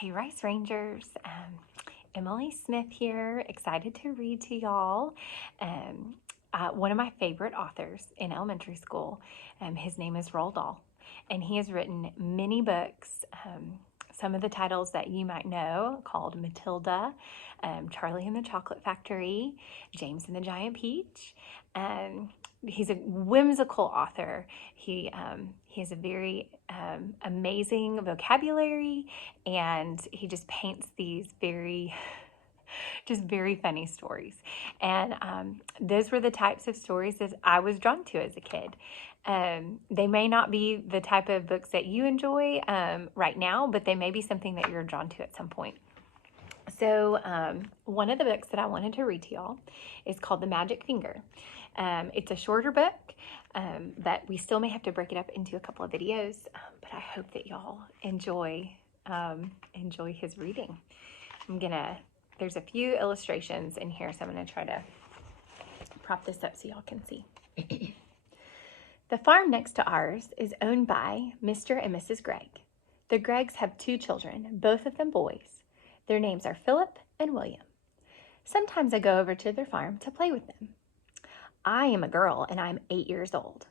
Hey Rice Rangers, Emily Smith here, excited to read to y'all. Um, One of my favorite authors in elementary school, his name is Roald Dahl, and he has written many books. Some of the titles that you might know called Matilda, Charlie and the Chocolate Factory, James and the Giant Peach. He's a whimsical author. He has a very amazing vocabulary, and he just paints these very funny stories. And those were the types of stories that I was drawn to as a kid. They may not be the type of books that you enjoy right now, but they may be something that you're drawn to at some point. So one of the books that I wanted to read to y'all is called The Magic Finger. It's a shorter book, but we still may have to break it up into a couple of videos, but I hope that y'all enjoy his reading. There's a few illustrations in here, so I'm gonna try to prop this up so y'all can see. The farm next to ours is owned by Mr. and Mrs. Gregg. The Greggs have 2 children, both of them boys. Their names are Philip and William. Sometimes I go over to their farm to play with them. I am a girl and I'm 8 years old.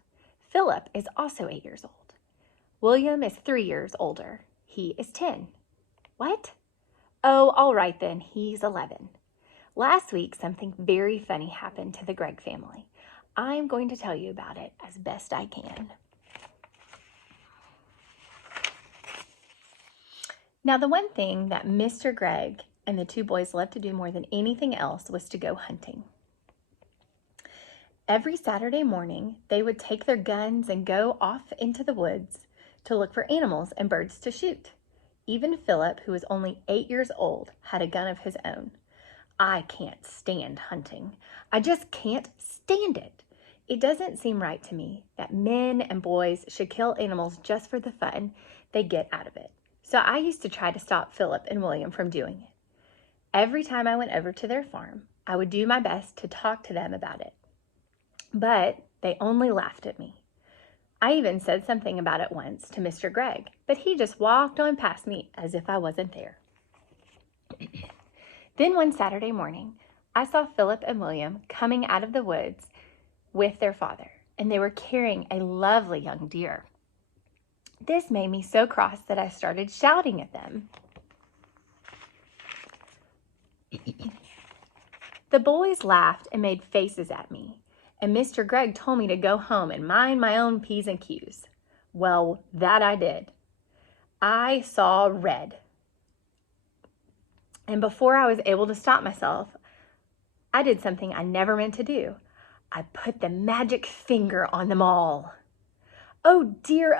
Philip is also 8 years old. William is 3 years older. He is 10. What? Oh, all right then, he's 11. Last week, something very funny happened to the Gregg family. I'm going to tell you about it as best I can. Now, the one thing that Mr. Gregg and the 2 boys loved to do more than anything else was to go hunting. Every Saturday morning, they would take their guns and go off into the woods to look for animals and birds to shoot. Even Philip, who was only 8 years old, had a gun of his own. I can't stand hunting. I just can't stand it. It doesn't seem right to me that men and boys should kill animals just for the fun they get out of it. So I used to try to stop Philip and William from doing it. Every time I went over to their farm, I would do my best to talk to them about it. But they only laughed at me. I even said something about it once to Mr. Gregg, but he just walked on past me as if I wasn't there. Then one Saturday morning, I saw Philip and William coming out of the woods with their father, and they were carrying a lovely young deer. This made me so cross that I started shouting at them. The boys laughed and made faces at me, and Mr. Gregg told me to go home and mind my own P's and Q's. Well, that I did. I saw red. And before I was able to stop myself, I did something I never meant to do. I put the magic finger on them all. Oh dear,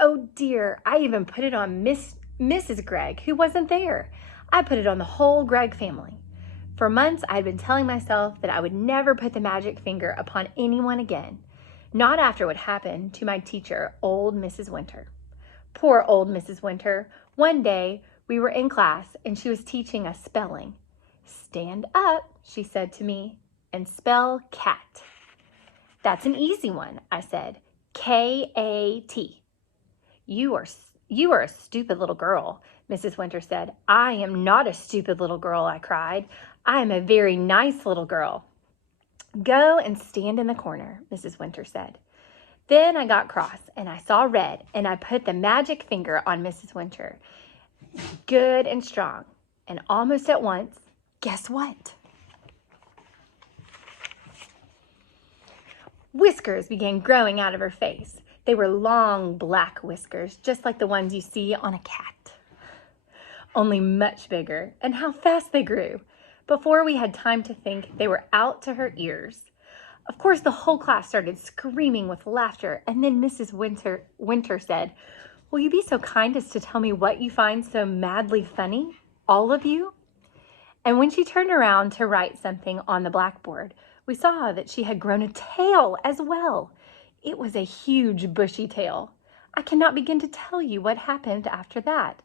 I even put it on Mrs. Gregg, who wasn't there. I put it on the whole Gregg family. For months, I'd been telling myself that I would never put the magic finger upon anyone again, not after what happened to my teacher, old Mrs. Winter. Poor old Mrs. Winter. One day, we were in class and she was teaching us spelling. Stand up, she said to me, and spell cat. That's an easy one, I said. K-A-T. You are a stupid little girl, Mrs. Winter said. I am not a stupid little girl, I cried. I am a very nice little girl. Go and stand in the corner, Mrs. Winter said. Then I got cross and I saw red and I put the magic finger on Mrs. Winter. Good and strong. And almost at once, guess what? Whiskers began growing out of her face. They were long black whiskers, just like the ones you see on a cat. Only much bigger, and how fast they grew. Before we had time to think, they were out to her ears. Of course, the whole class started screaming with laughter, and then Mrs. Winter said, "Will you be so kind as to tell me what you find so madly funny, all of you?" And when she turned around to write something on the blackboard, we saw that she had grown a tail as well. It was a huge bushy tail. I cannot begin to tell you what happened after that.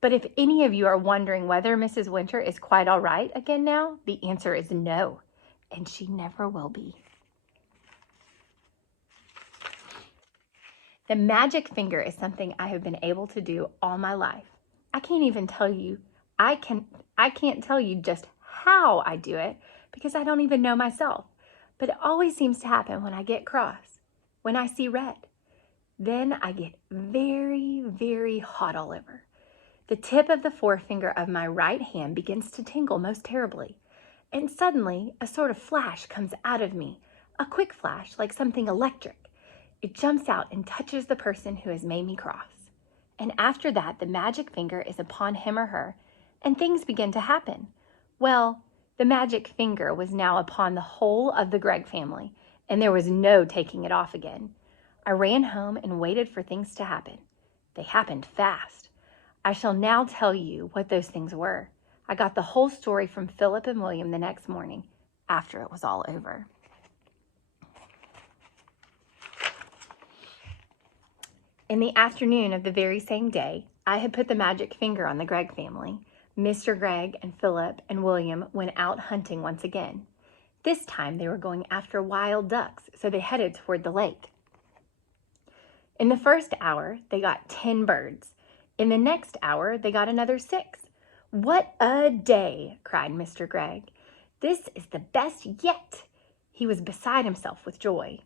But if any of you are wondering whether Mrs. Winter is quite all right again now, the answer is no, and she never will be. The magic finger is something I have been able to do all my life. I can't even tell you I can't tell you just how I do it because I don't even know myself, but it always seems to happen when I get cross, when I see red. Then I get very, very hot all over. The tip of the forefinger of my right hand begins to tingle most terribly, and suddenly a sort of flash comes out of me, a quick flash like something electric. It jumps out and touches the person who has made me cross. And after that, the magic finger is upon him or her, and things begin to happen. Well, the magic finger was now upon the whole of the Gregg family, and there was no taking it off again. I ran home and waited for things to happen. They happened fast. I shall now tell you what those things were. I got the whole story from Philip and William the next morning, after it was all over. In the afternoon of the very same day, I had put the magic finger on the Gregg family. Mr. Gregg and Philip and William went out hunting once again. This time they were going after wild ducks, so they headed toward the lake. In the first hour, they got 10 birds. In the next hour, they got another 6. "What a day!" cried Mr. Gregg. "This is the best yet!" He was beside himself with joy.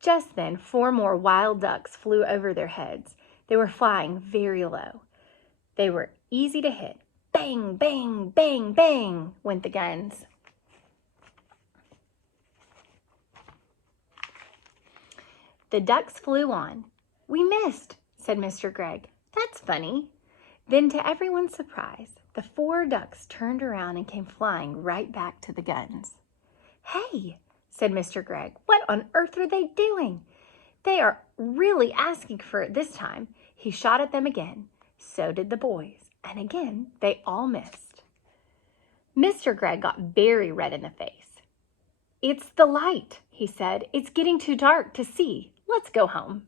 Just then, 4 more wild ducks flew over their heads. They were flying very low. They were easy to hit. Bang, bang, bang, bang went the guns. The ducks flew on. "We missed," said Mr. Gregg. "That's funny." Then, to everyone's surprise, the 4 ducks turned around and came flying right back to the guns. "Hey," said Mr. Gregg, "what on earth are they doing? They are really asking for it this time." He shot at them again. So did the boys, and again they all missed. Mr. Gregg got very red in the face. "It's the light," he said. "It's getting too dark to see. Let's go home."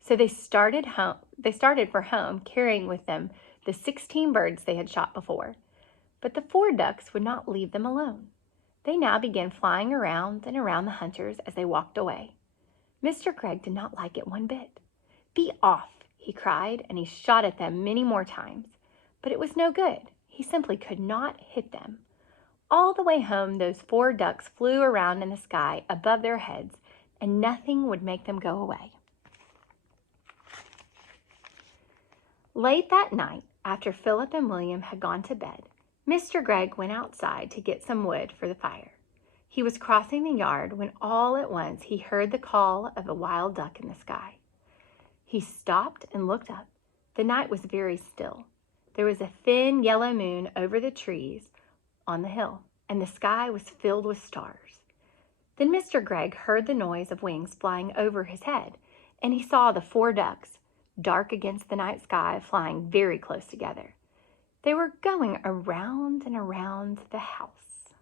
So they started for home, carrying with them the 16 birds they had shot before. But the 4 ducks would not leave them alone. They now began flying around and around the hunters as they walked away. Mr. Gregg did not like it one bit. "Be off," he cried, and he shot at them many more times. But it was no good. He simply could not hit them. All the way home, those 4 ducks flew around in the sky above their heads, and nothing would make them go away. Late that night, after Philip and William had gone to bed, Mr. Gregg went outside to get some wood for the fire. He was crossing the yard when all at once he heard the call of a wild duck in the sky. He stopped and looked up. The night was very still. There was a thin yellow moon over the trees on the hill, and the sky was filled with stars. Then Mr. Gregg heard the noise of wings flying over his head, and he saw the 4 ducks, dark against the night sky, flying very close together. They were going around and around the house.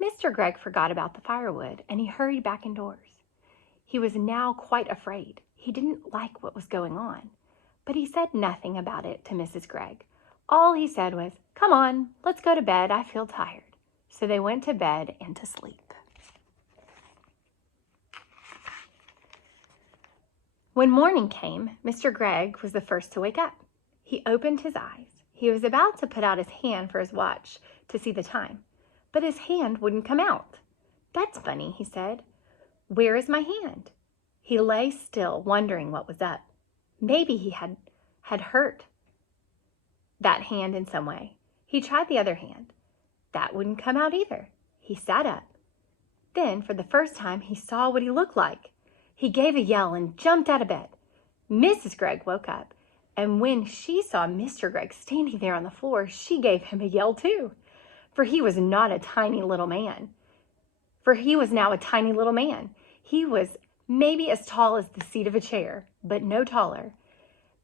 Mr. Gregg forgot about the firewood, and he hurried back indoors. He was now quite afraid. He didn't like what was going on, but he said nothing about it to Mrs. Gregg. All he said was, "Come on, let's go to bed. I feel tired." So they went to bed and to sleep. When morning came, Mr. Gregg was the first to wake up. He opened his eyes. He was about to put out his hand for his watch to see the time, but his hand wouldn't come out. "That's funny," he said. "Where is my hand?" He lay still, wondering what was up. Maybe he had hurt that hand in some way. He tried the other hand. That wouldn't come out either. He sat up. Then, for the first time, he saw what he looked like. He gave a yell and jumped out of bed. Mrs. Gregg woke up, and when she saw Mr. Gregg standing there on the floor, she gave him a yell too. For he was not a tiny little man. He was now a tiny little man. He was maybe as tall as the seat of a chair, but no taller.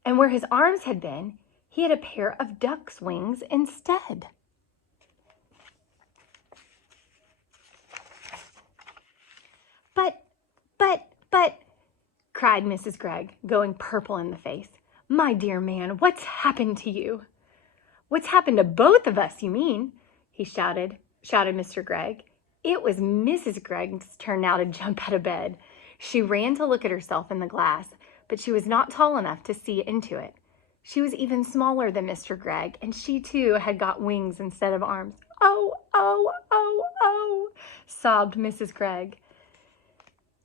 And where his arms had been, he had a pair of duck's wings instead. But, cried Mrs. Gregg, going purple in the face. "My dear man, what's happened to you?" "What's happened to both of us, you mean?" he shouted Mr. Gregg. It was Mrs. Gregg's turn now to jump out of bed. She ran to look at herself in the glass, but she was not tall enough to see into it. She was even smaller than Mr. Gregg, and she too had got wings instead of arms. "Oh, oh, oh, oh," sobbed Mrs. Gregg.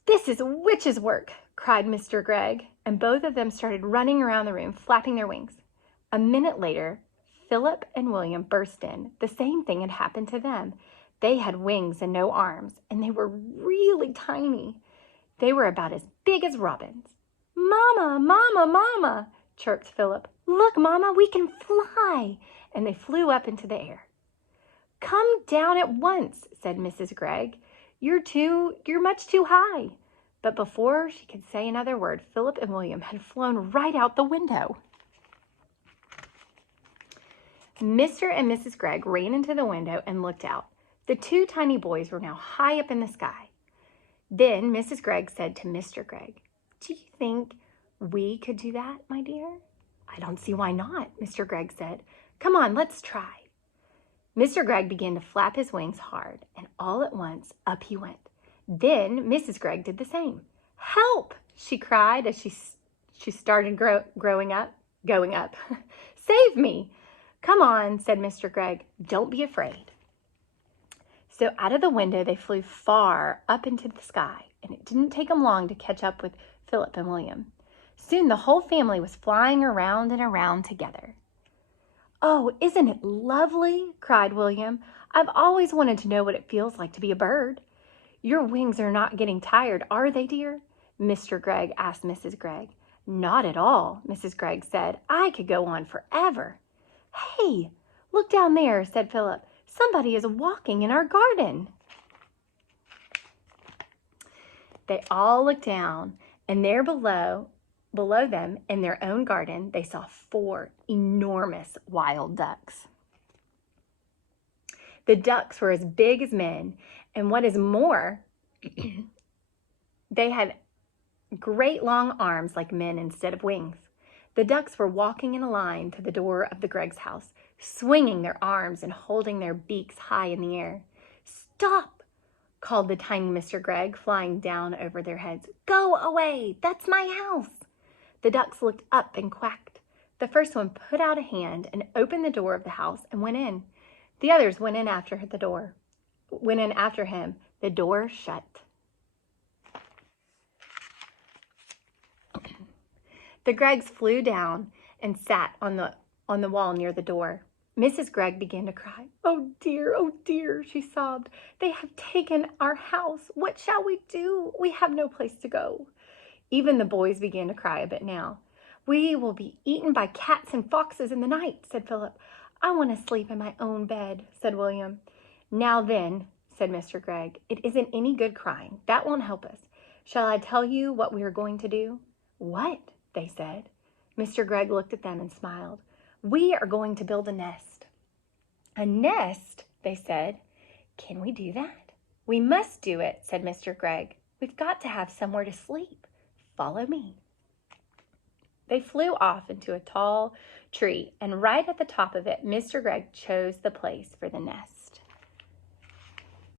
"This is witch's work," cried Mr. Gregg, and both of them started running around the room, flapping their wings. A minute later, Philip and William burst in. The same thing had happened to them. They had wings and no arms, and they were really tiny. They were about as big as robins. "Mama, Mama, Mama," chirped Philip. "Look, Mama, we can fly." And they flew up into the air. "Come down at once," said Mrs. Gregg. You're much too high." But before she could say another word, Philip and William had flown right out the window. Mr. and Mrs. Gregg ran into the window and looked out. The two tiny boys were now high up in the sky. Then Mrs. Gregg said to Mr. Gregg, "Do you think we could do that, my dear?" "I don't see why not," Mr. Gregg said. "Come on, let's try." Mr. Gregg began to flap his wings hard, and all at once up he went. Then Mrs. Gregg did the same. "Help!" she cried as she started going up. "Save me!" "Come on," said Mr. Gregg. "Don't be afraid." So out of the window they flew far up into the sky, and it didn't take them long to catch up with Philip and William. Soon the whole family was flying around and around together. "Oh, isn't it lovely?" cried William. "I've always wanted to know what it feels like to be a bird." "Your wings are not getting tired, are they, dear?" Mr. Gregg asked Mrs. Gregg. "Not at all," Mrs. Gregg said. "I could go on forever." "Hey, look down there," said Philip. "Somebody is walking in our garden." They all looked down, and there below them in their own garden, they saw 4 enormous wild ducks. The ducks were as big as men, and what is more, they had great long arms like men instead of wings. The ducks were walking in a line to the door of the Greggs' house, swinging their arms and holding their beaks high in the air. "Stop!" called the tiny Mr. Gregg, flying down over their heads. "Go away! That's my house!" The ducks looked up and quacked. The first one put out a hand and opened the door of the house and went in. The others went in after him. The door shut. The Greggs flew down and sat on the wall near the door. Mrs. Gregg began to cry. Oh dear," she sobbed. "They have taken our house. What shall we do? We have no place to go." Even the boys began to cry a bit now. "We will be eaten by cats and foxes in the night," said Philip. "I want to sleep in my own bed," said William. "Now then," said Mr. Gregg, "it isn't any good crying. That won't help us. Shall I tell you what we are going to do?" "What?" they said. Mr. Gregg looked at them and smiled. "We are going to build a nest." "A nest?" they said. "Can we do that?" "We must do it," said Mr. Gregg. "We've got to have somewhere to sleep. Follow me." They flew off into a tall tree, and right at the top of it, Mr. Gregg chose the place for the nest.